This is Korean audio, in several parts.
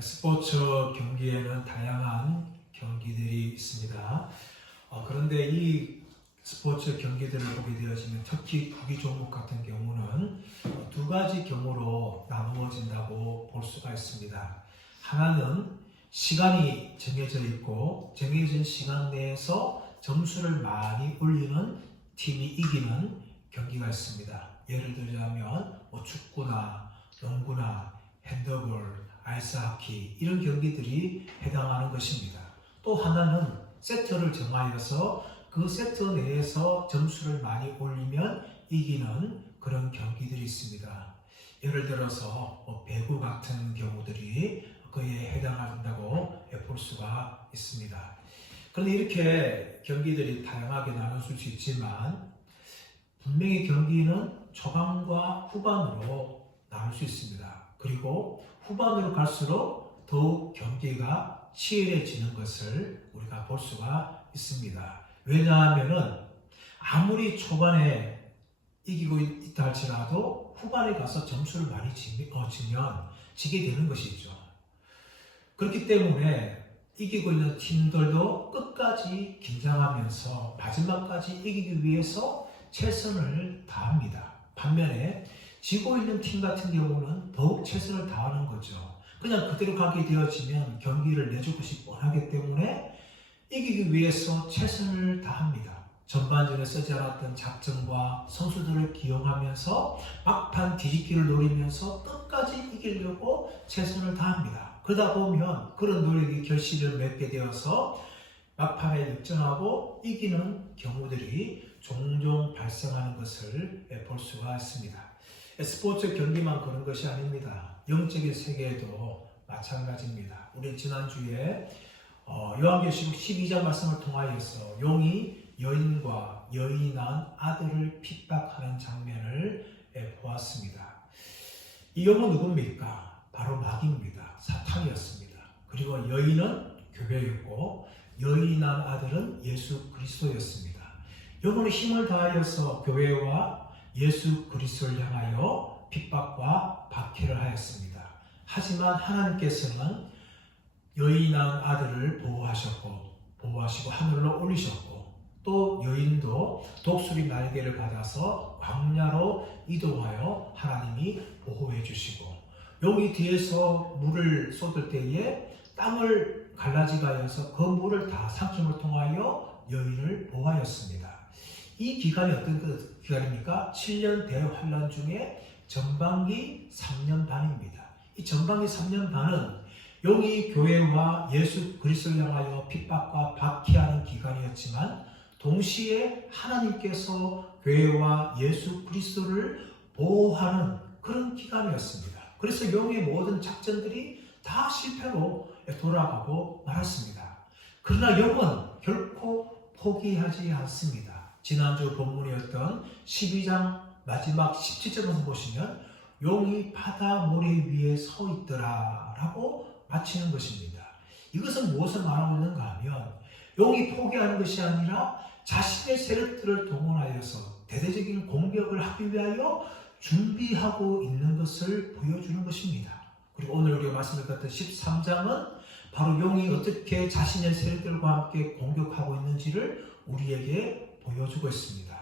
스포츠 경기에는 다양한 경기들이 있습니다. 그런데 이 스포츠 경기들을 보게 되어지면 특히 구기 종목 같은 경우는 두 가지 경우로 나누어진다고 볼 수가 있습니다. 하나는 시간이 정해져 있고 정해진 시간 내에서 점수를 많이 올리는 팀이 이기는 경기가 있습니다. 예를 들자면 축구나 농구나 핸드볼, 아이스하키 이런 경기들이 해당하는 것입니다. 또 하나는 세트를 정하여서 그 세트 내에서 점수를 많이 올리면 이기는 그런 경기들이 있습니다. 예를 들어서 배구 같은 경우들이 그에 해당한다고 볼 수가 있습니다. 그런데 이렇게 경기들이 다양하게 나눌 수 있지만 분명히 경기는 초반과 후반으로 나눌 수 있습니다. 그리고 후반으로 갈수록 더욱 경기가 치열해지는 것을 우리가 볼 수가 있습니다. 왜냐하면 아무리 초반에 이기고 있다 할지라도 후반에 가서 점수를 많이 지면 지게 되는 것이죠. 그렇기 때문에 이기고 있는 팀들도 끝까지 긴장하면서 마지막까지 이기기 위해서 최선을 다합니다. 반면에 지고 있는 팀 같은 경우는 더욱 최선을 다하는 거죠. 그냥 그대로 가게 되어지면 경기를 내주고 싶어 하기 때문에 이기기 위해서 최선을 다합니다. 전반전에 쓰지 않았던 작전과 선수들을 기용하면서 막판 뒤집기를 노리면서 끝까지 이기려고 최선을 다합니다. 그러다 보면 그런 노력이 결실을 맺게 되어서 막판에 역전하고 이기는 경우들이 종종 발생하는 것을 볼 수가 있습니다. 스포츠 경기만 그런 것이 아닙니다. 영적인 세계에도 마찬가지입니다. 우리 지난주에 요한계시록 12장 말씀을 통하여서 용이 여인과 여인이 낳은 아들을 핍박하는 장면을 보았습니다. 이 용은 누굽니까? 바로 마귀입니다. 사탄이었습니다. 그리고 여인은 교회였고 여인이 낳은 아들은 예수 그리스도였습니다. 영혼의 힘을 다하여서 교회와 예수 그리스도를 향하여 핍박과 박해를 하였습니다. 하지만 하나님께서는 여인이 낳은 아들을 보호하시고 하늘로 올리셨고 또 여인도 독수리 날개를 받아서 광야로 이동하여 하나님이 보호해 주시고 용이 뒤에서 물을 쏟을 때에 땅을 갈라지가여서 그 물을 다 삼킴을 통하여 여인을 보호하였습니다. 이 기간이 어떤 기간입니까? 7년 대환란 중에 전반기 3년 반입니다. 이 전반기 3년 반은 용이 교회와 예수 그리스도를 향하여 핍박과 박해하는 기간이었지만 동시에 하나님께서 교회와 예수 그리스도를 보호하는 그런 기간이었습니다. 그래서 용의 모든 작전들이 다 실패로 돌아가고 말았습니다. 그러나 용은 결코 포기하지 않습니다. 지난주 본문이었던 12장 마지막 17절에서 보시면 용이 바다 모래 위에 서 있더라 라고 마치는 것입니다. 이것은 무엇을 말하고 있는가 하면 용이 포기하는 것이 아니라 자신의 세력들을 동원하여서 대대적인 공격을 하기 위하여 준비하고 있는 것을 보여주는 것입니다. 그리고 오늘 우리가 말씀드렸던 13장은 바로 용이 어떻게 자신의 세력들과 함께 공격하고 있는지를 우리에게 보여주고 있습니다.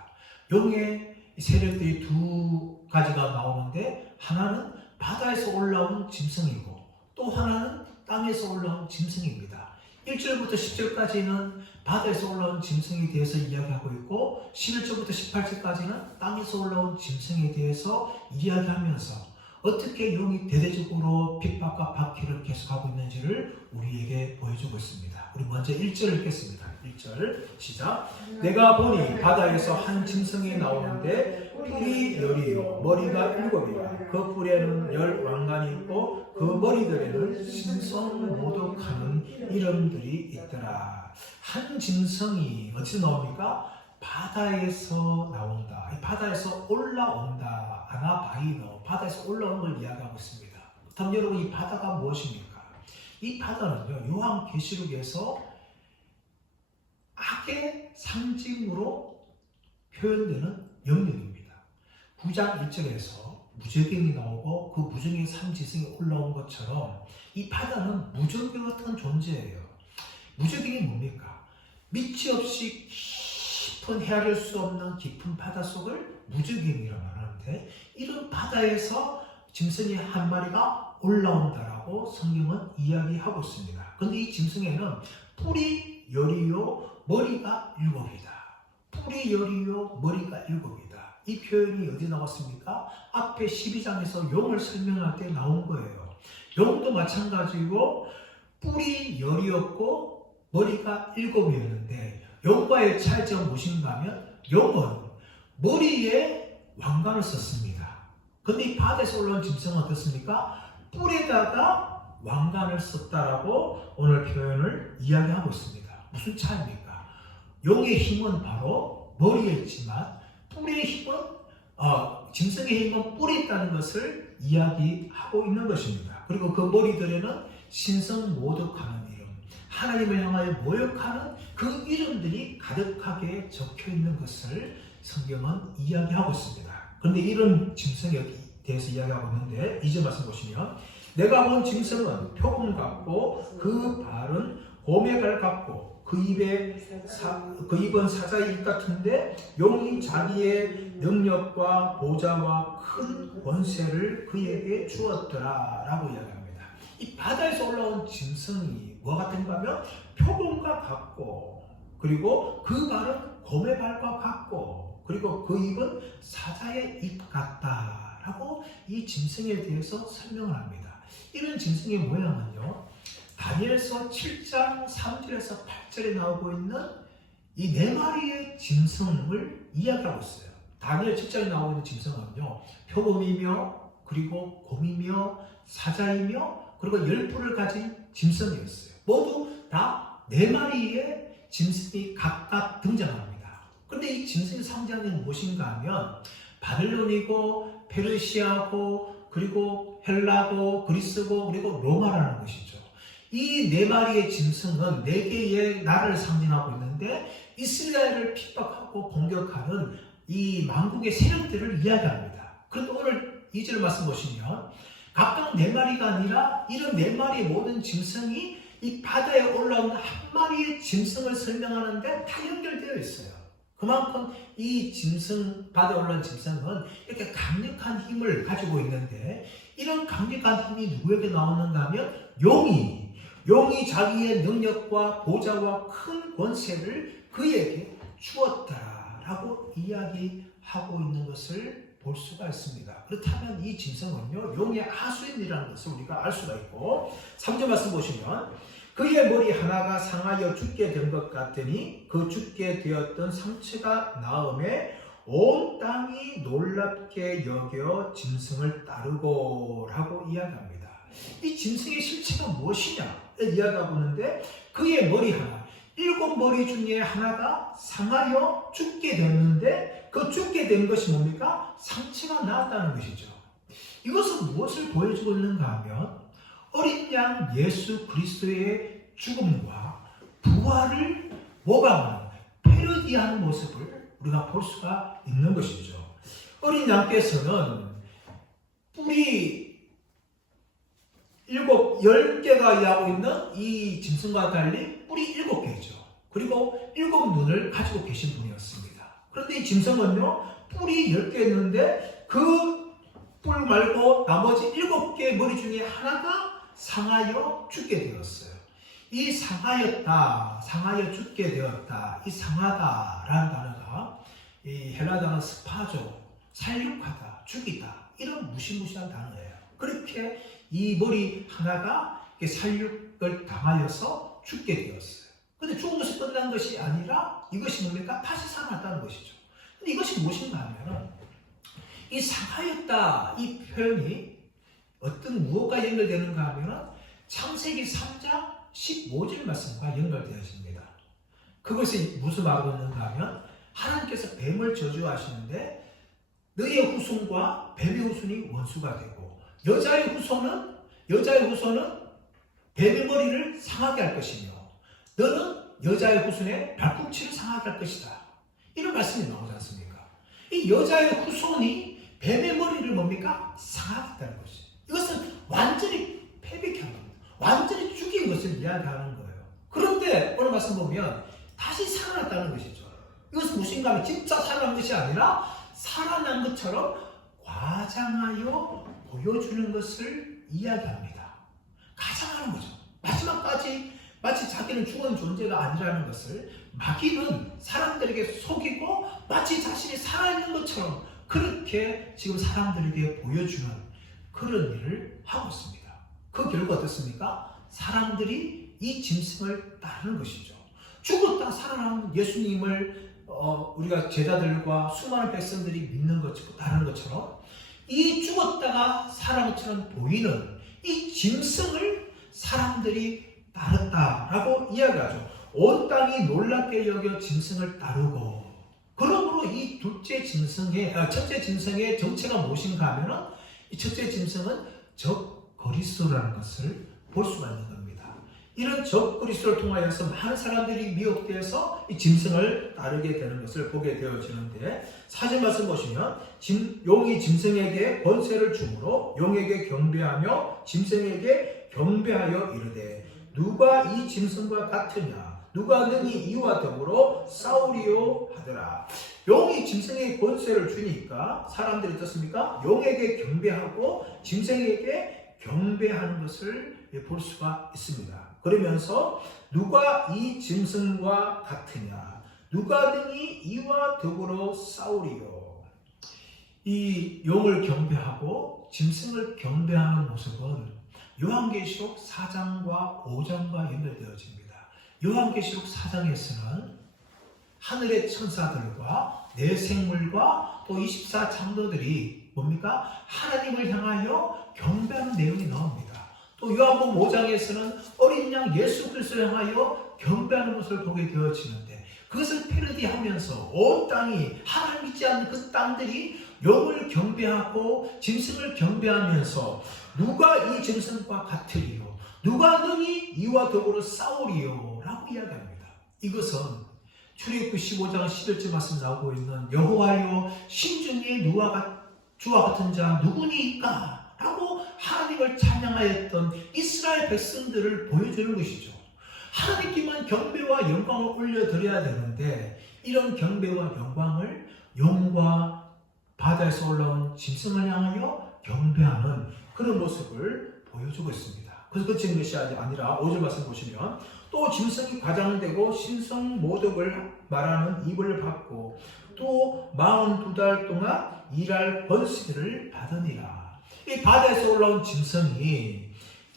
용의 세력들이 두 가지가 나오는데 하나는 바다에서 올라온 짐승이고 또 하나는 땅에서 올라온 짐승입니다. 1절부터 10절까지는 바다에서 올라온 짐승에 대해서 이야기하고 있고 11절부터 18절까지는 땅에서 올라온 짐승에 대해서 이야기하면서 어떻게 용이 대대적으로 핍박과 박해를 계속하고 있는지를 우리에게 보여주고 있습니다. 우리 먼저 1절을 읽겠습니다. 1절 시작. 내가 보니 바다에서 한 짐승이 나오는데 뿔이 10이요 머리가 7이라 그 뿔에는 10 왕관이 있고 그 머리들에는 신성모독하는 이름들이 있더라. 한 짐승이 어디서 나옵니까? 바다에서 나온다. 이 바다에서 올라온다. 아나바이노 바다에서 올라오는 걸 이야기하고 있습니다. 그럼 여러분 이 바다가 무엇입니까? 이 바다는요 요한계시록에서 악의 상징으로 표현되는 영역입니다. 9장 1절에서 무적행이 나오고 그 무적행이 삼지성이 올라온 것처럼 이 바다는 무적행 같은 존재예요. 무적행이 뭡니까? 밑이 없이 깊은 헤아릴 수 없는 깊은 바다 속을 무적행이라고 말하는데, 이런 바다에서 짐승이 한 마리가 올라온다라고 성경은 이야기하고 있습니다. 그런데 이 짐승에는 뿔이 열이요 머리가 일곱이다. 뿔이 열이요 머리가 일곱이다. 이 표현이 어디 나왔습니까? 앞에 12장에서 용을 설명할 때 나온 거예요. 용도 마찬가지고 뿔이 열이었고 머리가 일곱이었는데, 용과의 차이점은 무엇인가 하면 용은 머리에 왕관을 썼습니다. 근데 이 바다에서 올라온 짐승은 어떻습니까? 뿔에다가 왕관을 썼다라고 오늘 표현을 이야기하고 있습니다. 무슨 차이입니까? 용의 힘은 바로 머리에 있지만 뿔의 힘은 짐승의 힘은 뿔에 있다는 것을 이야기하고 있는 것입니다. 그리고 그 머리들에는 신성모독하는 이름, 하나님을 향하여 모욕하는 그 이름들이 가득하게 적혀 있는 것을 성경은 이야기하고 있습니다. 그런데 이런 짐승에 대해서 이야기하고 있는데, 이제 말씀 보시면 내가 본 짐승은 표범 같고 그 발은 곰의 발 같고 그 입은 사자의 입 같은데, 용이 자기의 능력과 보좌와 큰 권세를 그에게 주었더라 라고 이야기합니다. 이 바다에서 올라온 짐승이 뭐가 같은가 하면 표범과 같고, 그리고 그 발은 곰의 발과 같고, 그리고 그 입은 사자의 입 같다라고 이 짐승에 대해서 설명을 합니다. 이런 짐승의 모양은요, 다니엘서 7장 3절에서 8절에 나오고 있는 이 네 마리의 짐승을 이야기하고 있어요. 다니엘 7장에 나오고 있는 짐승은요, 표범이며 그리고 곰이며 사자이며 그리고 열뿔을 가진 짐승이었어요. 모두 다 네 마리의 짐승이 각각 등장합니다. 그런데 이 짐승의 상징은 무엇인가 하면 바벨론이고 페르시아고 그리고 헬라고 그리스고 그리고 로마라는 것이죠. 이 네 마리의 짐승은 네 개의 나라를 상징하고 있는데, 이스라엘을 핍박하고 공격하는 이 만국의 세력들을 이야기합니다. 그런데 오늘 2절 말씀 보시면 각각 네 마리가 아니라 이런 네 마리의 모든 짐승이 이 바다에 올라온 한 마리의 짐승을 설명하는데 다 연결되어 있어요. 그만큼 이 짐승, 바다에 올라온 짐승은 이렇게 강력한 힘을 가지고 있는데, 이런 강력한 힘이 누구에게 나오는가 하면 용이 자기의 능력과 보좌와 큰 권세를 그에게 주었다라고 이야기하고 있는 것을 볼 수가 있습니다. 그렇다면 이 짐승은요, 용의 하수인이라는 것을 우리가 알 수가 있고, 3절 말씀 보시면 그의 머리 하나가 상하여 죽게 된 것 같더니 그 죽게 되었던 상처가 나음에 온 땅이 놀랍게 여겨 짐승을 따르고 라고 이야기합니다. 이 짐승의 실체가 무엇이냐 이야기하고 있는데, 그의 머리 하나, 7머리 중에 하나가 상하여 죽게 됐는데, 그 죽게 된 것이 뭡니까? 상처가 나왔다는 것이죠. 이것은 무엇을 보여주고 있는가 하면 어린 양 예수 그리스도의 죽음과 부활을 모방하는, 패러디하는 모습을 우리가 볼 수가 있는 것이죠. 어린 양께서는 뿔이 10개가 하고 있는 이 짐승과 달리 뿔이 7개죠. 그리고 7눈을 가지고 계신 분이었습니다. 그런데 이 짐승은요, 뿔이 10개였는데 그 뿔 말고 나머지 7개의 머리 중에 하나가 상하여 죽게 되었어요. 이 상하였다, 상하여 죽게 되었다, 이 상하다라는 단어가 이 헬라 단어 스파조, 살육하다, 죽이다, 이런 무시무시한 단어예요. 그렇게 이 머리 하나가 살육을 당하여서 죽게 되었어요. 근데 죽은 것이 끝난 것이 아니라 이것이 뭡니까? 다시 살아났다는 것이죠. 근데 이것이 무엇인가 하면 이 상하였다, 이 표현이 어떤 무엇과 연결되는가 하면 창세기 3장 15절 말씀과 연결되어집니다. 그것이 무슨 말을 하는가 하면 하나님께서 뱀을 저주하시는데 너의 후손과 뱀의 후손이 원수가 되고 여자의 후손은 뱀의 머리를 상하게 할 것이며 너는 여자의 후손의 발꿈치를 상하게 할 것이다. 이런 말씀이 나오지 않습니까? 이 여자의 후손이 뱀의 머리를 뭡니까? 상하겠다는 것이죠. 이것은 완전히 패배한 겁니다. 완전히 죽인 것을 이야기하는 거예요. 그런데 오늘 말씀 보면 다시 살아났다는 것이죠. 이것은 무엇인가 하면 진짜 살아난 것이 아니라 살아난 것처럼 과장하여 보여주는 것을 이야기합니다. 가장하는 거죠. 마지막까지 마치 자기는 죽은 존재가 아니라는 것을 마귀는 사람들에게 속이고 마치 자신이 살아있는 것처럼 그렇게 지금 사람들에게 보여주는 그런 일을 하고 있습니다. 그 결과 어떻습니까? 사람들이 이 짐승을 따르는 것이죠. 죽었다 살아난 예수님을 우리가 제자들과 수많은 백성들이 믿는 것처럼 따르는 것처럼 이 죽었다가 살아난 것처럼 보이는 이 짐승을 사람들이 따랐다라고 이야기하죠. 온 땅이 놀랍게 여겨 짐승을 따르고, 그러므로 이 첫째 짐승의 정체가 무엇인가 하면은 이 첫째 짐승은 적 그리스도라는 것을 볼 수가 있는 겁니다. 이런 적 그리스도를 통하여서 많은 사람들이 미혹되어서 이 짐승을 따르게 되는 것을 보게 되어지는데, 사진 말씀 보시면 용이 짐승에게 권세를 주므로 용에게 경배하며 짐승에게 경배하여 이르되 누가 이 짐승과 같으냐 누가 능히 이와 더불어 싸우리요 하더라. 용이 짐승에게 권세를 주니까 사람들이 어떻습니까? 용에게 경배하고 짐승에게 경배하는 것을 볼 수가 있습니다. 그러면서 누가 이 짐승과 같으냐 누가 능히 이와 더불어 싸우리요. 이 용을 경배하고 짐승을 경배하는 모습은 요한계시록 4장과 5장과 연결되어집니다. 요한계시록 4장에서는 하늘의 천사들과 내 생물과 또 24장로들이 뭡니까? 하나님을 향하여 경배하는 내용이 나옵니다. 또 요한복음 5장에서는 어린 양 예수 그리스도를 향하여 경배하는 것을 보게 되어지는데, 그것을 패러디하면서 온 땅이 하나님 믿지 않는 그 땅들이 용을 경배하고 짐승을 경배하면서 누가 이 짐승과 같으리요 누가 능히 이와 더불어 싸우리요 라고 이야기합니다. 이것은 출애굽기 15장 11절 말씀 나오고 있는 여호와여 신중에 주와 같은 자 누구니까 라고 하나님을 찬양하였던 이스라엘 백성들을 보여주는 것이죠. 하나님께만 경배와 영광을 올려드려야 되는데 이런 경배와 영광을 용과 바다에서 올라온 짐승을 향하여 경배하는 그런 모습을 보여주고 있습니다. 그래서 그치는 것이 아니라 5절 말씀 보시면 또 짐승이 과장되고 신성 모독을 말하는 입을 받고 또 42달 동안 일할 번식을 받으니라. 이 바다에서 올라온 짐승이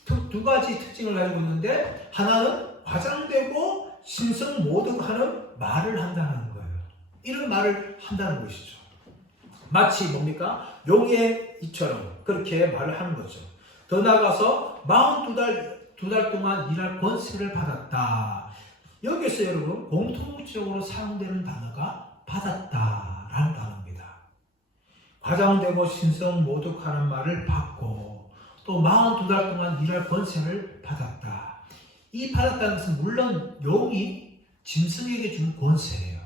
두 가지 특징을 가지고 있는데, 하나는 과장되고 신성 모독하는 말을 한다는 거예요. 이런 말을 한다는 것이죠. 마치 뭡니까? 용의 이처럼 그렇게 말을 하는 거죠. 더 나아가서 42달 동안 일할 권세를 받았다. 여기서 여러분 공통적으로 사용되는 단어가 받았다라는 단어입니다. 과장되고 신성 모독하는 말을 받고 또 42달 동안 일할 권세를 받았다. 이 받았다는 것은 물론 용이 짐승에게 준 권세예요.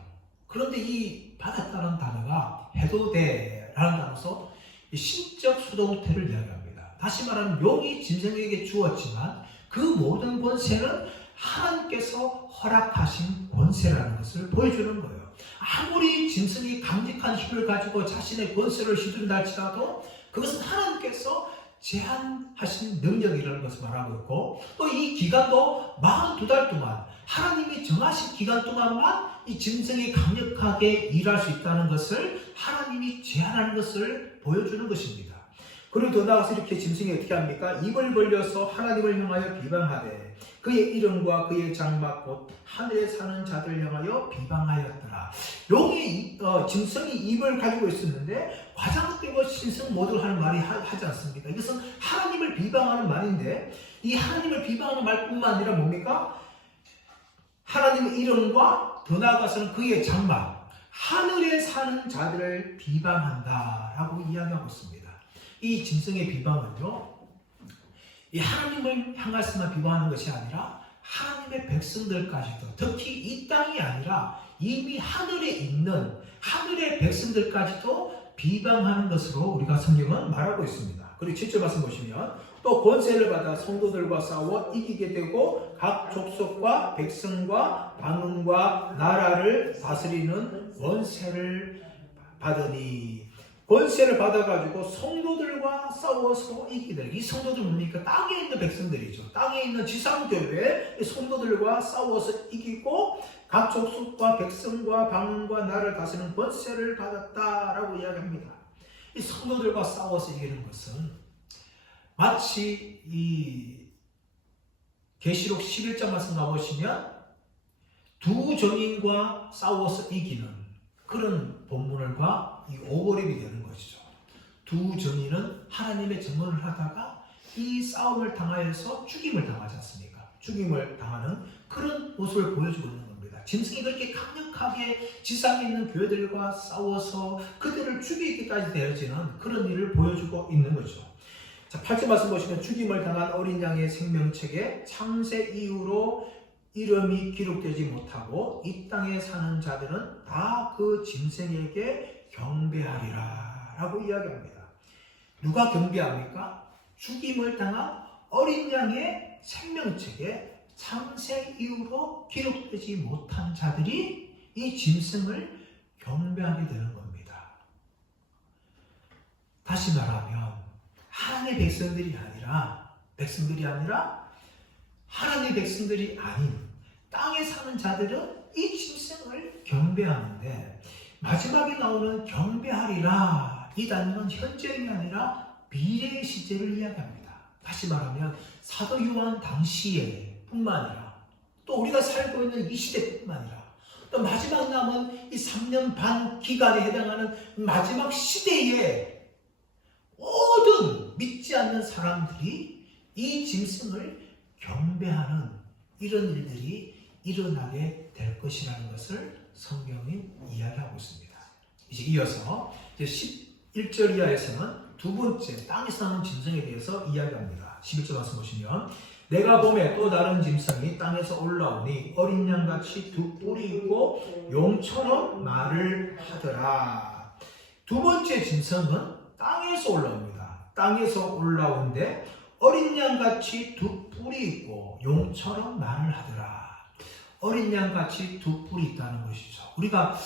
그런데 이 받았다는 단어가 해도되라는 단어로서 신적 수동태를 이야기합니다. 다시 말하면 용이 짐승에게 주었지만 그 모든 권세는 하나님께서 허락하신 권세라는 것을 보여주는 거예요. 아무리 짐승이 강직한 힘을 가지고 자신의 권세를 휘두른다 할지라도 그것은 하나님께서 제한하신 능력이라는 것을 말하고 있고, 또 이 기간도 42달 동안 하나님이 정하신 기간 동안만 이 짐승이 강력하게 일할 수 있다는 것을 하나님이 제한하는 것을 보여주는 것입니다. 그리고 더 나아가서 이렇게 짐승이 어떻게 합니까? 입을 벌려서 하나님을 향하여 비방하되 그의 이름과 그의 장막 곧 하늘에 사는 자들 향하여 비방하였더라. 용이 짐승이 입을 가지고 있었는데 과장되고 신성 모독을 하는 말이 하지 않습니까? 이것은 하나님을 비방하는 말인데, 이 하나님을 비방하는 말뿐만 아니라 뭡니까? 하나님의 이름과 더 나아가서는 그의 장막, 하늘에 사는 자들을 비방한다라고 이야기하고 있습니다. 이 짐승의 비방은요, 이 하나님을 향해서만 비방하는 것이 아니라 하나님의 백성들까지도, 특히 이 땅이 아니라 이미 하늘에 있는 하늘의 백성들까지도 비방하는 것으로 우리가 성경은 말하고 있습니다. 그리고 7절 말씀 보시면 또 권세를 받아 성도들과 싸워 이기게 되고 각 족속과 백성과 방언과 나라를 다스리는 권세를 받으니, 권세를 받아가지고 성도들과 싸워서 이기게 되는, 이 성도들 뭡니까? 땅에 있는 백성들이죠. 땅에 있는 지상교회 성도들과 싸워서 이기고 각 족속과 백성과 방언과 나라를 다스리는 권세를 받았다라고 이야기합니다. 이 성도들과 싸워서 이기는 것은 마치 이 계시록 11장 말씀 가보시면 두 정인과 싸워서 이기는 그런 본문과 이 오버랩이 되는 것이죠. 두 정인은 하나님의 증언을 하다가 이 싸움을 당하여서 죽임을 당하지 않습니까? 죽임을 당하는 그런 모습을 보여주고 있는 겁니다. 짐승이 그렇게 강력하게 지상에 있는 교회들과 싸워서 그들을 죽이기까지 되어지는 그런 일을 보여주고 있는 거죠. 자, 8절 말씀 보시면 죽임을 당한 어린 양의 생명책에 창세 이후로 이름이 기록되지 못하고 이 땅에 사는 자들은 다 그 짐승에게 경배하리라 라고 이야기합니다. 누가 경배합니까? 죽임을 당한 어린 양의 생명책에 창세 이후로 기록되지 못한 자들이 이 짐승을 경배하게 되는 겁니다. 다시 말하면 하나님의 백성들이 아니라 하나님의 백성들이 아닌 땅에 사는 자들은 이 짐승을 경배하는데, 마지막에 나오는 경배하리라 이 단어는 현재이 아니라 미래의 시제를 이야기합니다. 다시 말하면 사도 요한 당시에 뿐만 아니라 또 우리가 살고 있는 이 시대뿐만 아니라 또 마지막 남은 이 3년 반 기간에 해당하는 마지막 시대에 모든 믿지 않는 사람들이 이 짐승을 경배하는 이런 일들이 일어나게 될 것이라는 것을 성경이 이야기하고 있습니다. 이제 이어서 11절 이하에서는 두 번째 땅에 사는 짐승에 대해서 이야기합니다. 11절 말씀 보시면 내가 보매 또 다른 짐승이 땅에서 올라오니 어린 양같이 두 뿔이 있고 용처럼 말을 하더라. 두 번째 짐승은 땅에서 올라옵니다. 땅에서 올라오는데 어린 양같이 두 뿔이 있고 용처럼 말을 하더라. 어린 양같이 두 뿔이 있다는 것이죠. 우리가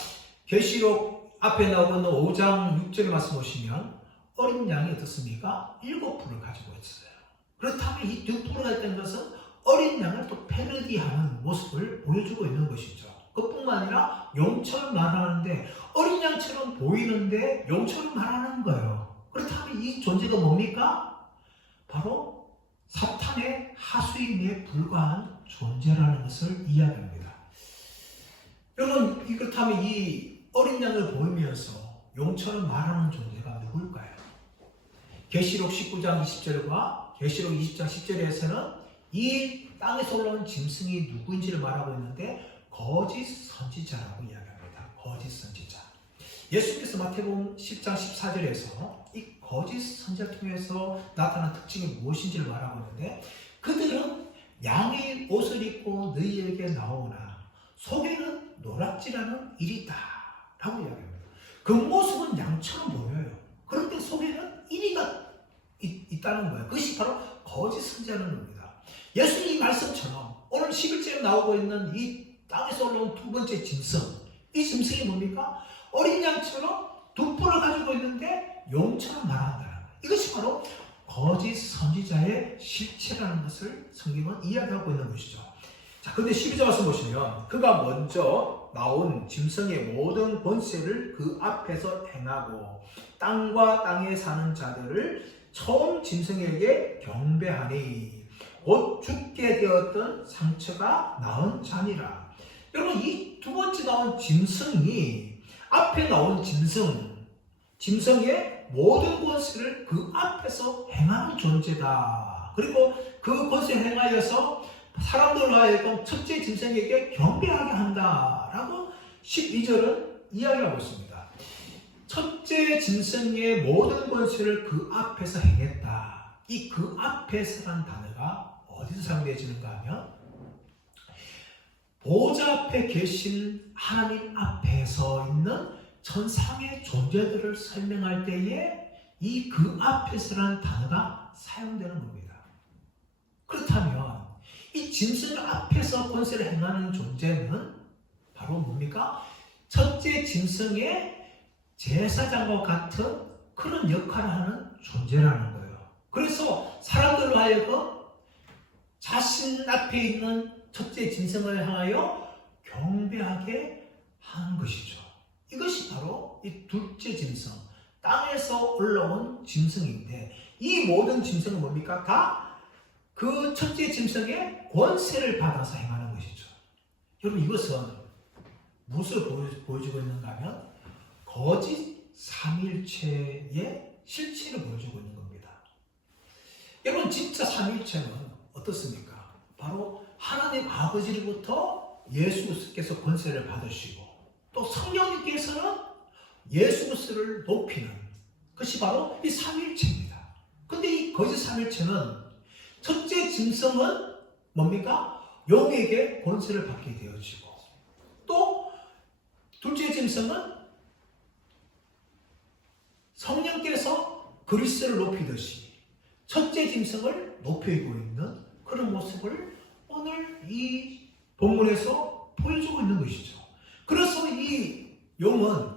계시록 앞에 나오는 5장 6절의 말씀 보시면 어린 양이 어떻습니까? 7뿔을 가지고 있어요. 그렇다면 이 두 뿔을 가진 것은 어린 양을 또 패러디하는 모습을 보여주고 있는 것이죠. 그뿐만 아니라 용처럼 말하는데 어린 양처럼 보이는데 용처럼 말하는 거예요. 그렇다면 이 존재가 뭡니까? 바로 사탄의 하수인에 불과한 존재라는 것을 이야기합니다. 여러분, 그렇다면 이 어린 양을 보이면서 용처럼 말하는 존재가 누굴까요? 계시록 19장 20절과 계시록 20장 10절에서는 이 땅에서 올라온 짐승이 누구인지를 말하고 있는데 거짓 선지자라고 이야기합니다. 거짓 선지자. 예수께서 마태복음 10장 14절에서 이 거짓 선지자를 통해서 나타난 특징이 무엇인지를 말하고 있는데 그들은 양의 옷을 입고 너희에게 나오나 속에는 노략질하는 일이다 라고 이야기합니다. 겉모습은 양처럼 보여요. 그런데 속에는 이리가 있다는 거예요. 그것이 바로 거짓 선지자라는 겁니다. 예수님 말씀처럼 오늘 11절에 나오고 있는 이 땅에서 올라온 두 번째 짐승, 이 짐승이 뭡니까? 어린 양처럼 두 뿔을 가지고 있는데 용처럼 말한다는 거예요. 이것이 바로 거짓 선지자의 실체라는 것을 성경은 이야기하고 있는 것이죠. 자, 근데 12절 말씀 보시면 그가 먼저 나온 짐승의 모든 권세를 그 앞에서 행하고 땅과 땅에 사는 자들을 처음 짐승에게 경배하니 곧 죽게 되었던 상처가 나은 자니라. 여러분, 이 두 번째 나온 짐승이 앞에 나온 짐승의 모든 권세를 그 앞에서 행하는 존재다. 그리고 그 권세를 행하여서 사람들로 하여금 첫째 짐승에게 경배하게 한다라고 12절은 이야기하고 있습니다. 첫째 짐승의 모든 권세를 그 앞에서 행했다. 이 그 앞에서란 단어가 어디서 사용되어지는가 하면 보좌 앞에 계신 하나님 앞에 서 있는 천상의 존재들을 설명할 때에 이 그 앞에서라는 단어가 사용되는 겁니다. 그렇다면 이 짐승 앞에서 권세를 행하는 존재는 바로 뭡니까? 첫째 짐승의 제사장과 같은 그런 역할을 하는 존재라는 거예요. 그래서 사람들로 하여금 자신 앞에 있는 첫째 짐승을 향하여 경배하게 하는 것이죠. 이것이 바로 이 둘째 짐승, 땅에서 올라온 짐승인데, 이 모든 짐승은 뭡니까? 다 그 첫째 짐승의 권세를 받아서 행하는 것이죠. 여러분, 이것은 무엇을 보여주고 있는가 하면 거짓 삼위일체의 실체를 보여주고 있는 겁니다. 여러분, 진짜 삼위일체는 어떻습니까? 바로 하나님 아버지로부터 예수 그리스도께서 권세를 받으시고, 또 성령님께서는 예수 그리스도를 높이는 것이 바로 이 삼위일체입니다. 근데 이 거짓 삼위일체는 첫째 짐승은 뭡니까? 영에게 권세를 받게 되어지고, 또 둘째 짐승은 성령께서 그리스도를 높이듯이 첫째 짐승을 높이고 있는 그런 모습을 오늘 이 본문에서 보여주고 있는 것이죠. 그래서 이 용은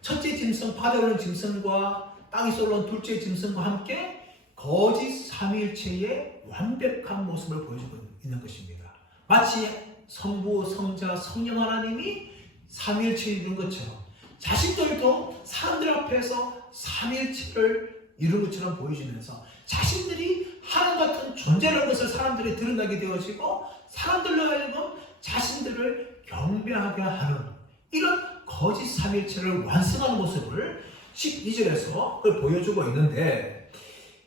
첫째 짐승, 바다에 오른 짐승과 땅에서 올라온 둘째 짐승과 함께 거짓 삼위일체의 완벽한 모습을 보여주고 있는 것입니다. 마치 성부, 성자, 성령 하나님이 삼위일체를 이룬 것처럼 자신들도 사람들 앞에서 삼위일체를 이룬 것처럼 보여주면서 자신들이 하나님 같은 존재라는 것을 사람들이 드러나게 되어지고, 사람들로 하여금 자신들을 경배하게 하는 이런 거짓 삼위일체를 완성하는 모습을 12절에서 보여주고 있는데,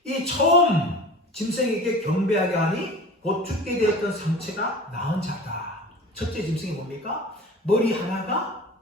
이 처음 짐승에게 경배하게 하니 곧 죽게 되었던 상체가 나은 자다. 첫째 짐승이 뭡니까? 머리 하나가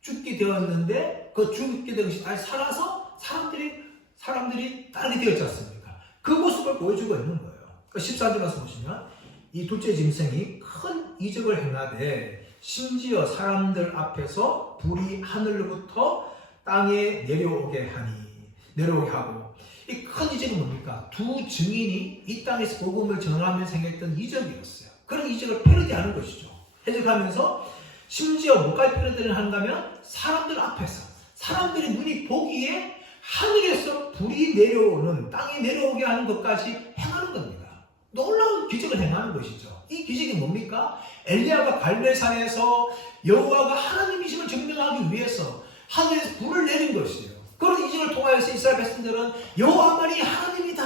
죽게 되었는데 그 죽게 된 것이 다시 살아서 사람들이 따르게 되었지 않습니까? 그 모습을 보여주고 있는 거예요. 14절 가서 보시면 이 둘째 짐승이 큰 이적을 행하되 심지어 사람들 앞에서 불이 하늘로부터 땅에 내려오게 하고, 이 큰 이적이 뭡니까? 두 증인이 이 땅에서 복음을 전하면서 행했던 이적이었어요. 그런 이적을 패러디하는 것이죠. 해석하면서 심지어 뭐까지 패러디를 하는가면 사람들 앞에서, 사람들의 눈이 보기에 하늘에서 불이 내려오는, 땅에 내려오게 하는 것까지 행하는 겁니다. 놀라운 기적을 행하는 것이죠. 이 기적이 뭡니까? 엘리야가 갈멜산에서 여호와가 하나님이심을 증명하기 위해서 하늘에서 불을 내린 것이에요. 그런 이적을 통하여서 이스라엘 백성들은 여호와만이 하나님이다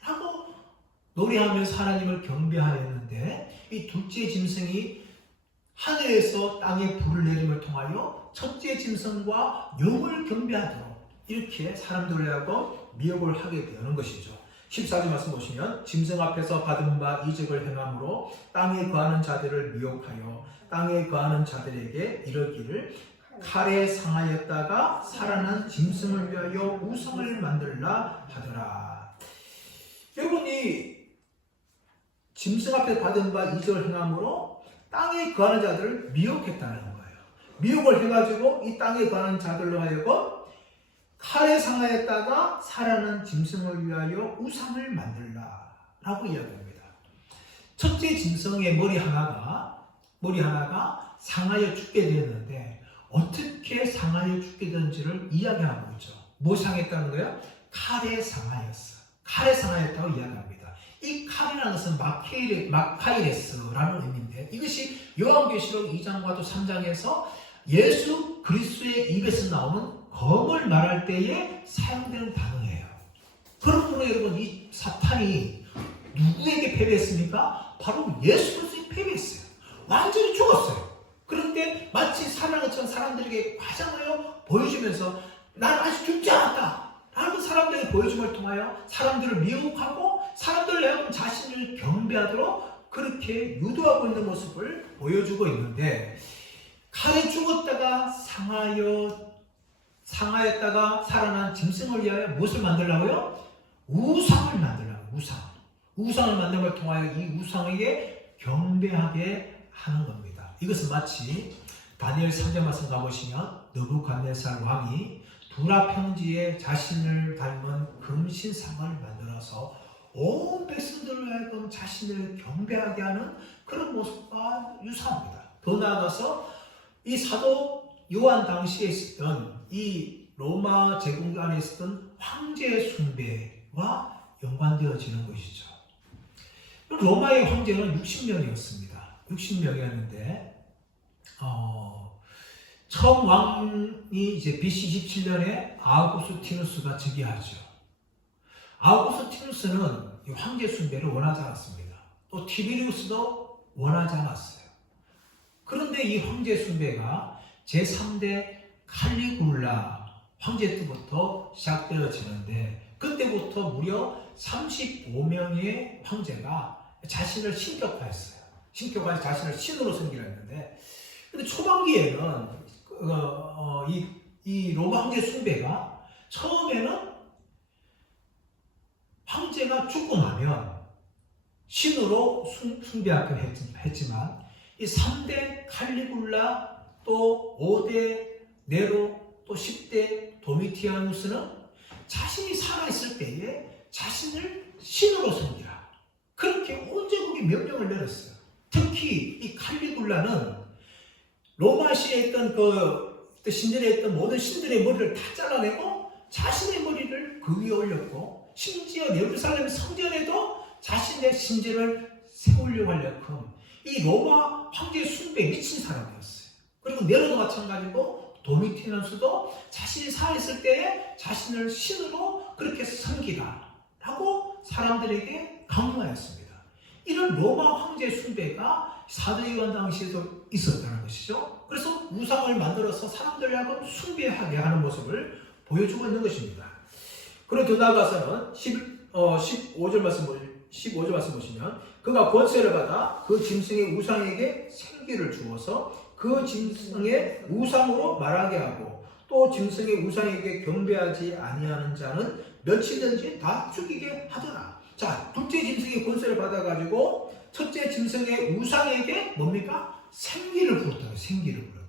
하고 노래하면서 하나님을 경배하였는데, 이 둘째 짐승이 하늘에서 땅에 불을 내림을 통하여 첫째 짐승과 영을 경배하도록 이렇게 사람들을 하고 미혹을 하게 되는 것이죠. 14절 말씀 보시면 짐승 앞에서 받은 바 이적을 행함으로 땅에 거하는 자들을 미혹하여 땅에 거하는 자들에게 이르기를 칼에 상하였다가 살아난 짐승을 위하여 우상을 만들라 하더라. 여러분, 이 짐승 앞에 받은 바 이적을 행함으로 땅에 거하는 자들을 미혹했다는 거예요. 미혹을 해가지고 이 땅에 거하는 자들로 하여금 칼에 상하였다가 살아난 짐승을 위하여 우상을 만들라 라고 이야기합니다. 첫째 짐승의 머리 하나가 상하여 죽게 되었는데, 어떻게 상하여 죽게 된지를 이야기하고 있죠. 뭐 상했다는 거예요? 칼에 상하였어. 칼에 상하였다고 이야기합니다. 이 칼이라는 것은 마카이레스라는 의미인데, 이것이 요한계시록 2장과도 3장에서 예수 그리스도의 입에서 나오는 검을 말할 때에 사용되는 단어예요. 그러므로 여러분, 이 사탄이 누구에게 패배했습니까? 바로 예수 그리스도에 패배했어요. 완전히 죽었어요. 그런데 마치 살아난 것처럼 사람들에게 과장하여 보여주면서 나는 아직 죽지 않았다 라는 사람들에게 보여줌을 통하여 사람들을 미혹하고 사람들을 자신을 경배하도록 그렇게 유도하고 있는 모습을 보여주고 있는데, 칼에 죽었다가 상하였다가 살아난 짐승을 위하여 무엇을 만들라고요? 우상을 만들라고. 우상을 만드는 걸 통하여 이 우상에게 경배하게 하는 겁니다. 이것은 마치 다니엘 3장 말씀 가보시면 느부갓네살 왕이 두라 평지에 자신을 닮은 금신상을 만들어서 온 백성들로 하여금 자신을 경배하게 하는 그런 모습과 유사합니다. 더 나아가서 이 사도 요한 당시에 있었던 이 로마 제국 안에 있었던 황제 숭배와 연관되어지는 것이죠. 로마의 황제는 60명이었습니다. 60명이었는데 처음 왕이 이제 BC 27년에 아우구스티누스가 즉위하죠. 아우구스티누스는 황제 숭배를 원하지 않았습니다. 또 티베리우스도 원하지 않았어요. 그런데 이 황제 숭배가 제3대 칼리굴라 황제 때부터 시작되어지는데 그때부터 무려 35명의 황제가 자신을 신격화했어요. 신격화해서 자신을 신으로 섬기려 했는데 근데 초반기에는 이 로마 황제 숭배가 처음에는 황제가 죽고 나면 신으로 숭배하기로 했지만 이 3대 칼리굴라 또 5대 네로 또 10대 도미티아누스는 자신이 살아있을 때에 자신을 신으로 섬기라. 그렇게 온 제국에 명령을 내렸어요. 특히 이 칼리굴라는 로마시에 있던 그 신전에 있던 모든 신들의 머리를 다 잘라내고 자신의 머리를 그 위에 올렸고 심지어 예루살렘 성전에도 자신의 신전을 세우려고 할 만큼 이 로마 황제 숭배에 미친 사람이었어요. 그리고 네로도 마찬가지고 도미티누스도 자신이 살아있을 때에 자신을 신으로 그렇게 섬기라라고 사람들에게 강요하였습니다. 이런 로마 황제 숭배가 사도 요한 당시에도 있었다는 것이죠. 그래서 우상을 만들어서 사람들을 하고 숭배하게 하는 모습을 보여주고 있는 것입니다. 그리고 더 나아가서는 15절 말씀 보시면 그가 권세를 받아 그 짐승의 우상에게 생기를 주어서 그 짐승의 우상으로 말하게 하고 또 짐승의 우상에게 경배하지 아니하는 자는 며칠든지 다 죽이게 하더라. 자, 둘째 짐승의 권세를 받아가지고 첫째 짐승의 우상에게 뭡니까? 생기를 부었다고요. 생기를 부었다고요.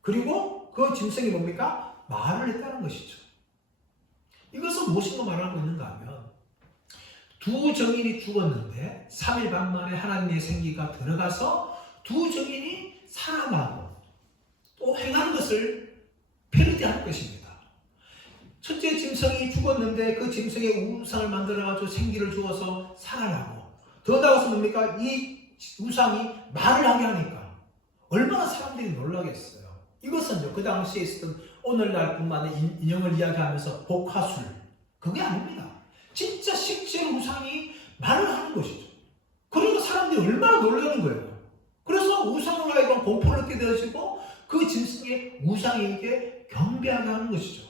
그리고 그 짐승이 뭡니까? 말을 했다는 것이죠. 이것은 무엇인가 말하고 있는가 하면 두 정인이 죽었는데 3일 반 만에 하나님의 생기가 들어가서 두 정인이 살아나고 또 행하는 것을 패러디하는 것입니다. 첫째 짐승이 죽었는데 그 짐승의 우상을 만들어가지고 생기를 주어서 살아나고 더 나아가서 뭡니까? 이 우상이 말을 하게 하니까 얼마나 사람들이 놀라겠어요. 이것은요 그 당시에 있었던 오늘날 뿐만 아니라 인형을 이야기하면서 복화술 그게 아닙니다. 진짜 실제로 우상이 말을 하는 것이죠. 그리고 사람들이 얼마나 놀라는 거예요. 그래서 우상으로 하여금 공포를 얻게 되어지고 그 짐승의 우상에게 경배하게 하는 것이죠.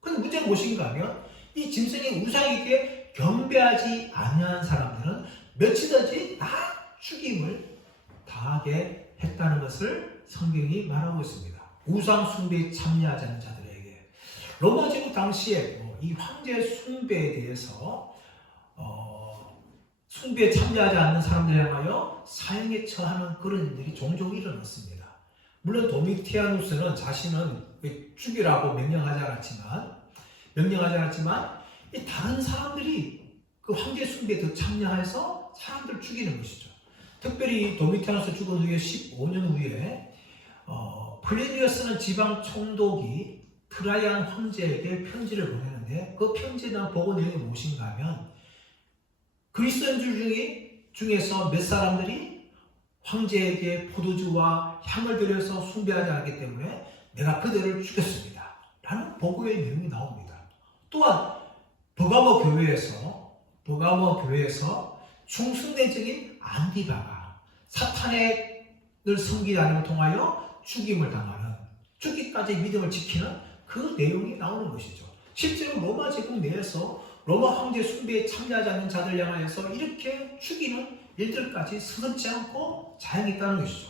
그런데 문제는 무엇인가 하면 이 짐승의 우상에게 경배하지 아니한 사람들은 며칠든지 다 죽임을 당하게 했다는 것을 성경이 말하고 있습니다. 우상 숭배에 참여하지 않는 자들에게 로마 제국 당시에 이 황제 숭배에 대해서 숭배에 참여하지 않는 사람들에 향하여 사형에 처하는 그런 일들이 종종 일어났습니다. 물론 도미티아누스는 자신은 죽이라고 명령하지 않았지만 다른 사람들이 그 황제 숭배에 더 참여해서 사람들 죽이는 것이죠. 특별히 도미티아누스 죽은 후에 15년 후에 플레니어스는 지방 총독이 트라이안 황제에게 편지를 보내는데 그 편지에 대한 보고 내용이 무엇인가 하면 그리스도인들 중에서 몇 사람들이 황제에게 포도주와 향을 들여서 숭배하지 않기 때문에 내가 그들을 죽였습니다. 라는 보고의 내용이 나옵니다. 또한 버가모 교회에서 중순례적인 안디바가 사탄을 섬기지 않음을 통하여 죽임을 당하는 죽기까지 믿음을 지키는 그 내용이 나오는 것이죠. 실제로 로마 제국 내에서 로마 황제 숭배에 참여하지 않는 자들 향하여서 이렇게 죽이는 일들까지 서슴지 않고 자행했다는 것이죠.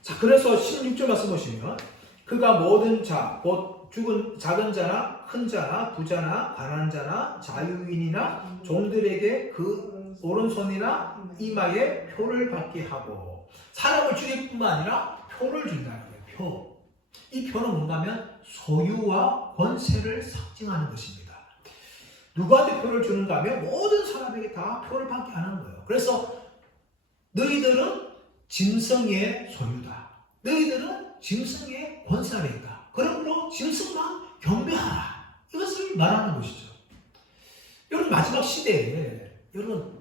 자, 그래서 16절 말씀 보시면 그가 모든 자, 곧 죽은 작은 자나 큰 자나 부자나 가난한 자나 자유인이나 종들에게 그 오른손이나 이마에 표를 받게 하고 사람을 죽일 뿐만 아니라 표를 준다는 거예요. 표. 이 표는 뭔가 하면 소유와 권세를 상징하는 것입니다. 누구한테 표를 주는가 하면 모든 사람에게 다 표를 받게 하는 거예요. 그래서 너희들은 짐승의 소유다. 너희들은 짐승의 권세 아래 있다. 그러므로 짐승만 경배하라. 이것을 말하는 것이죠. 여러분 마지막 시대에 여러분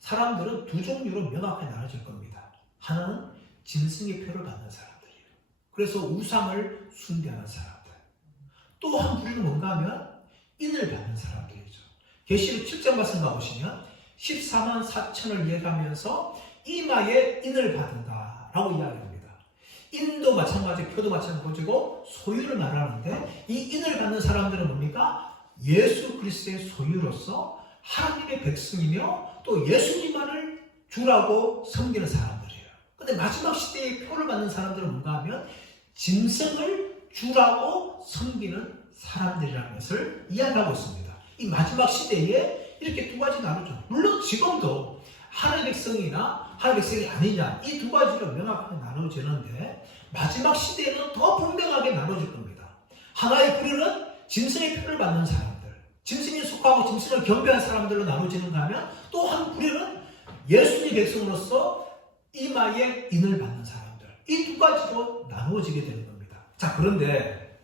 사람들은 두 종류로 명확하게 나눠질 겁니다. 하나는 짐승의 표를 받는 사람들이에요. 그래서 우상을 숭배하는 사람들. 또 한 부류는 뭔가 하면 인을 받는 사람들이죠. 계시록 7장 말씀 가보시면 14만 4천을 이해가면서 이마에 인을 받는다라고 이야기합니다. 인도 마찬가지, 표도 마찬가지고 소유를 말하는데 이 인을 받는 사람들은 뭡니까? 예수 그리스도의 소유로서 하나님의 백성이며 또 예수님만을 주라고 섬기는 사람들이에요. 근데 마지막 시대에 표를 받는 사람들은 뭔가 하면 짐승을 주라고 섬기는 사람들이라는 것을 이야기하고 있습니다. 이 마지막 시대에 이렇게 두 가지 나누죠. 물론 지금도 하나님의 백성이나 하나님의 백성이 아니냐 이 두 가지로 명확하게 나눠지는데 마지막 시대에는 더 분명하게 나눠질 겁니다. 하나의 부류는 짐승의 표를 받는 사람들, 짐승에 속하고 짐승을 경배한 사람들로 나눠지는가 하면 또 한 부류는 예수님의 백성으로서 이마에 인을 받는 사람들, 이 두 가지로 나누어지게 되는 겁니다. 자, 그런데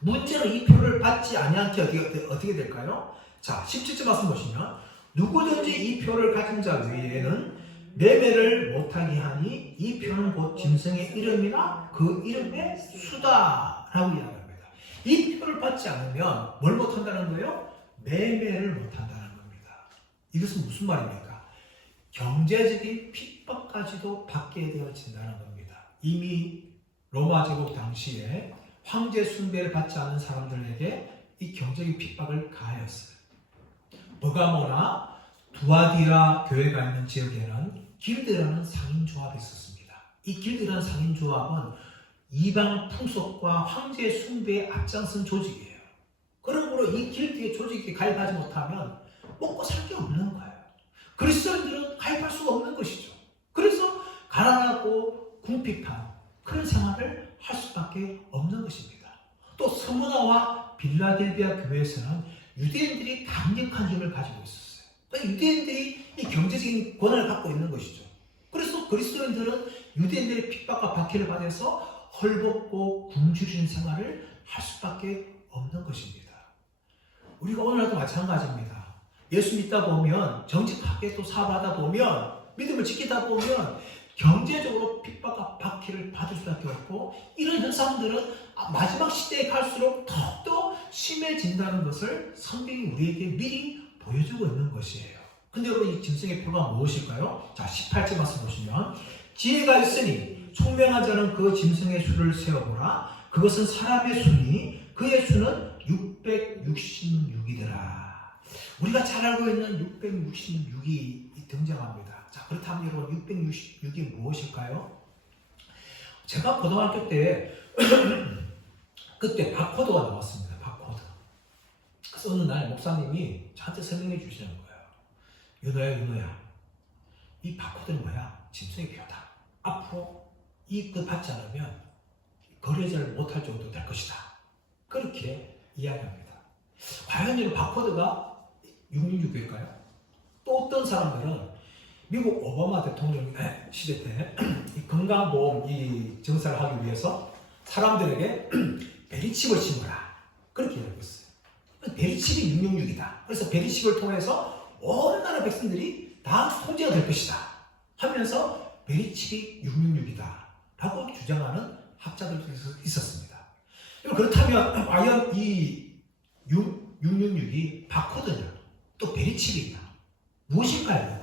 문제는 이 표를 받지 아니한테 어떻게 될까요? 자, 17절 말씀 보시면 누구든지 이 표를 가진 자 외에는 매매를 못하게 하니 이 표는 곧 짐승의 이름이나 그 이름의 수다라고 이야기합니다. 이 표를 받지 않으면 뭘 못한다는 거예요? 매매를 못한다는 겁니다. 이것은 무슨 말입니까? 경제적인 핍박까지도 받게 되어진다는 겁니다. 이미 로마 제국 당시에 황제 숭배를 받지 않는 사람들에게 이 경제적인 핍박을 가하였어요. 버가모나 두아디아 교회가 있는 지역에는 길드라는 상인조합이 있었습니다. 이 길드라는 상인조합은 이방 풍속과 황제 숭배에 앞장선 조직이에요. 그러므로 이 길드의 조직에 가입하지 못하면 먹고 살 게 없는 거예요. 그리스도인들은 가입할 수가 없는 것이죠. 그래서 가난하고 궁핍한 그런 생활을 할 수밖에 없는 것입니다. 또 스무나와 빌라델비아 교회에서는 유대인들이 강력한 힘을 가지고 있었어요. 그러니까 유대인들이 이 경제적인 권한을 갖고 있는 것이죠. 그래서 그리스도인들은 유대인들의 핍박과 박해를 받아서 헐벗고 굶주리는 생활을 할 수밖에 없는 것입니다. 우리가 오늘날도 마찬가지입니다. 예수 믿다 보면 정직하게 또 사업하다 보면 믿음을 지키다 보면 경제적으로 핍박과 박해를 받을 수밖에 없고 이런 현상들은 마지막 시대에 갈수록 더욱더 심해진다는 것을 성경이 우리에게 미리 보여주고 있는 것이에요. 근데 여러분 이 짐승의 표가 무엇일까요? 자 18절 말씀 보시면 지혜가 있으니 총명한 자는 그 짐승의 수를 세어보라. 그것은 사람의 수니 그의 수는 666이더라. 우리가 잘 알고 있는 666이 등장합니다. 자, 그렇다면 여러분 666이 무엇일까요? 제가 고등학교 때 그때 바코드가 나왔습니다. 바코드. 그래서 어느 날 목사님이 저한테 설명해 주시는 거예요. 윤호야, 이 바코드는 뭐야? 짐승의 표다. 앞으로 이익 받지 않으면 거래를 못할 정도 될 것이다. 그렇게 이야기합니다. 과연 이 바코드가 666일까요? 또 어떤 사람들은 미국 오바마 대통령 시대 때 이 건강보험 이 정산을 하기 위해서 사람들에게 베리칩을 심어라. 그렇게 이야기했어요. 베리칩이 666이다. 그래서 베리칩을 통해서 온 나라 백성들이 다 통제가 될 것이다. 하면서 베리칩이 666이다. 라고 주장하는 학자들도 있었습니다. 그렇다면 과연 이 666이 바코드냐? 또 베리칩이 있나? 무엇일까요?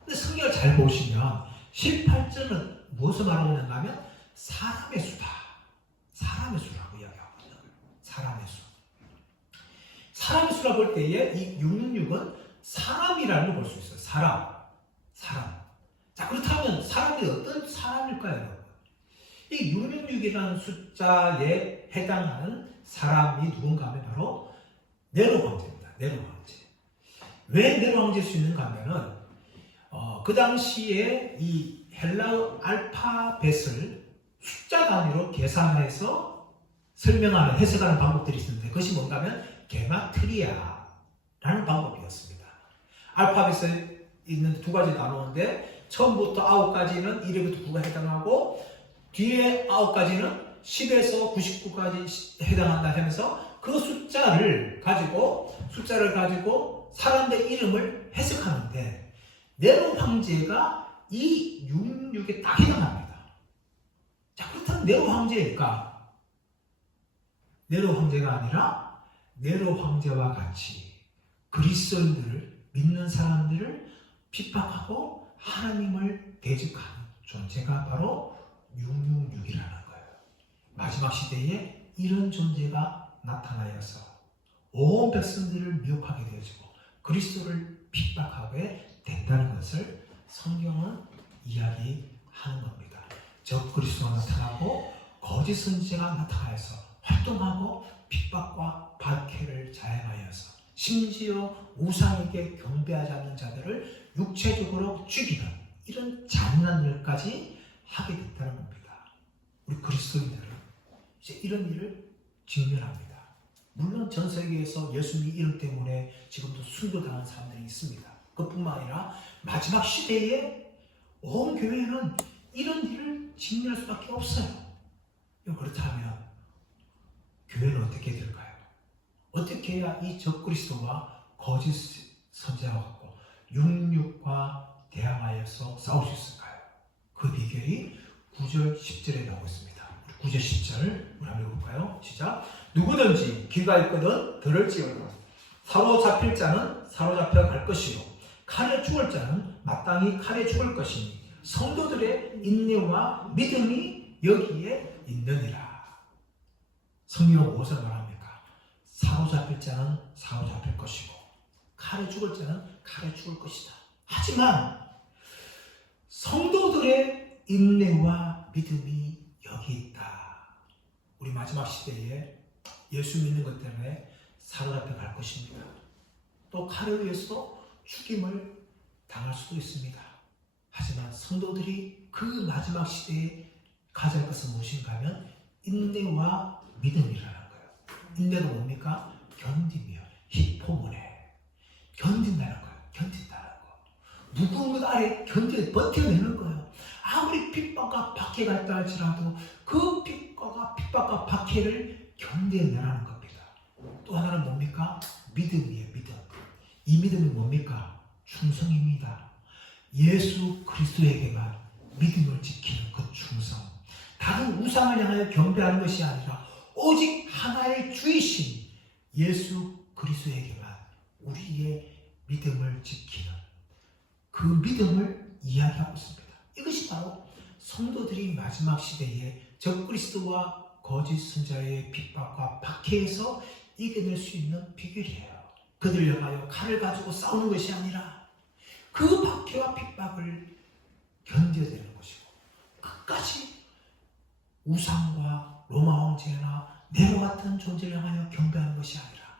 근데 성경을 잘 보시면 18절은 무엇을 말하고 있는가 하면 사람의 수다. 사람의 수라고 이야기하거든요. 사람의 수. 사람의 수라고 볼 때에 이 666은 사람이라는 걸 볼 수 있어요. 사람. 자, 그렇다면 사람이 어떤 사람일까요? 이 666이라는 숫자에 해당하는 사람이 누군가 하면 바로 네로 황제입니다. 네로 황제. 왜 네로 황제일 수 있는가 하면은 그 당시에 이 헬라어 알파벳을 숫자 단위로 계산해서 설명하는 해석하는 방법들이 있었는데 그것이 뭔가 하면 게마트리아라는 방법이었습니다. 알파벳에 있는 두 가지 나누는데 처음부터 9가지는 1에부터 9가 해당하고 뒤에 9가지는 10에서 99까지 해당한다 하면서 그 숫자를 가지고 사람들의 이름을 해석하는데 네로 황제가 이 66에 딱 해당합니다. 자, 그렇다면 네로 황제일까? 네로 황제가 아니라 네로 황제와 같이 그리스도인들을 믿는 사람들을 핍박하고 하나님을 대적하는 존재가 바로 666이라는 거예요. 마지막 시대에 이런 존재가 나타나여서 온 백성들을 미혹하게 되어지고 그리스도를 핍박하게 된다는 것을 성경은 이야기하는 겁니다. 적 그리스도가 나타나고 거짓 선지자가 나타나서 활동하고 핍박과 박해를 자행하여서 심지어 우상에게 경배하지 않는 자들을 육체적으로 죽이는 이런 잔인한 일까지 하게 됐다는 겁니다. 우리 그리스도인들은 이제 이런 일을 직면합니다. 물론 전 세계에서 예수님 이름 때문에 지금도 순교당하는 사람들이 있습니다. 그뿐만 아니라 마지막 시대에 온 교회는 이런 일을 직면할 수밖에 없어요. 그렇다면 교회는 어떻게 될까요? 어떻게 해야 이 적그리스도와 거짓 선지자와 같고 66과 대항하여서 싸울 수 있을까요? 그 비결이 9절 10절에 나오고 있습니다. 9절 10절 우리 한번 읽어볼까요? 시작. 누구든지 귀가 있거든 들을지어다. 사로잡힐 자는 사로잡혀 갈 것이요 칼에 죽을 자는 마땅히 칼에 죽을 것이니 성도들의 인내와 믿음이 여기에 있느니라. 성경은 무엇을 말합니까? 사로잡힐 자는 사로잡힐 것이고 칼에 죽을 자는 칼에 죽을 것이다. 하지만 성도들의 인내와 믿음이 여기 있다. 우리 마지막 시대에 예수 믿는 것 때문에 사로잡혀 갈 것입니다. 또 칼에 의해서 죽임을 당할 수도 있습니다. 하지만 성도들이 그 마지막 시대에 가질 것은 무엇인가 하면 인내와 믿음이라는 거예요. 인내가 뭡니까? 견디며 히포모네 견딘다는 거예요. 견딘다는 거. 무거운 것 아래 버텨내는 거예요. 아무리 핍박과 박해가 있다 할지라도 그 핍박과 박해를 견뎌내라는 겁니다. 또 하나는 뭡니까? 믿음이에요. 믿음. 이 믿음은 뭡니까? 충성입니다. 예수 그리스도에게만 믿음을 지키는 그 충성. 다른 우상을 향하여 경배하는 것이 아니라 오직 하나의 주이신 예수 그리스도에게만 우리의 믿음을 지키는 그 믿음을 이야기하고 있습니다. 이것이 바로 성도들이 마지막 시대에 적그리스도와 거짓 선지자의 핍박과 박해에서 이겨낼 수 있는 비결이에요. 그들을 향하여 칼을 가지고 싸우는 것이 아니라 그 박해와 핍박을 견뎌내는 것이고 끝까지 우상과 로마 황제나 네로 같은 존재를 향하여 경배하는 것이 아니라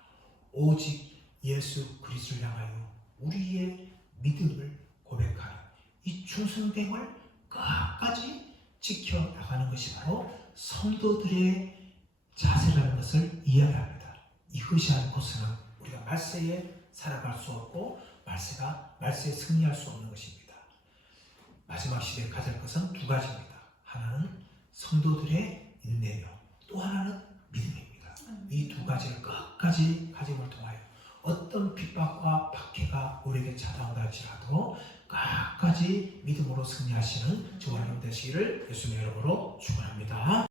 오직 예수 그리스도를 향하여 우리의 믿음을 고백하는 이 충성됨을 끝까지 지켜나가는 것이 바로 성도들의 자세라는 것을 이해합니다. 이것이 않고서는 우리가 말세에 살아갈 수 없고 말세에 승리할 수 없는 것입니다. 마지막 시대에 가질 것은 두 가지입니다. 하나는 성도들의 인내며 또 하나는 믿음입니다. 이 두 가지를 끝까지 가짐을 통하여 어떤 핍박과 박해가 우리에게 찾아온다 할지라도 끝까지 믿음으로 승리하시는 저와 여러분 되시기를 예수님의 이름으로 축원합니다.